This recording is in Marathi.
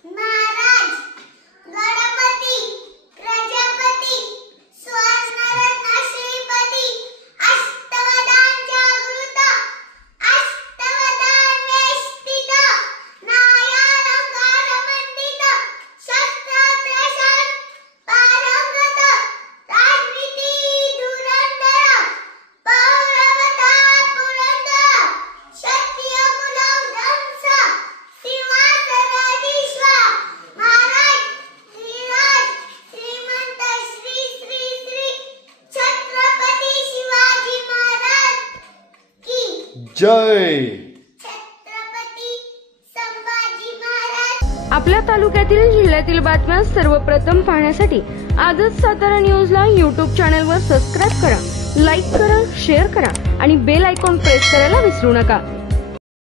महाराज गणपती प्रजापती स्वर्णरत्न श्रीपती अष्टवधान जागृत अष्टवधान वेष्टित न्यायालंकार मंडित शस्त्रास्त्र पारंगत राजनीती धुरंधर पौरवता पुरंदर क्षत्रिय कुलं ध्वंस जय छत्रपती संभाजी महाराज। आपल्या तालुक्यातील जिल्ह्यातील बातम्या सर्वप्रथम पाहण्यासाठी आजच सातारा न्यूजला YouTube चॅनलवर सबस्क्राइब करा, लाईक करा, शेअर करा आणि बेल आयकॉन प्रेस करायला विसरू नका।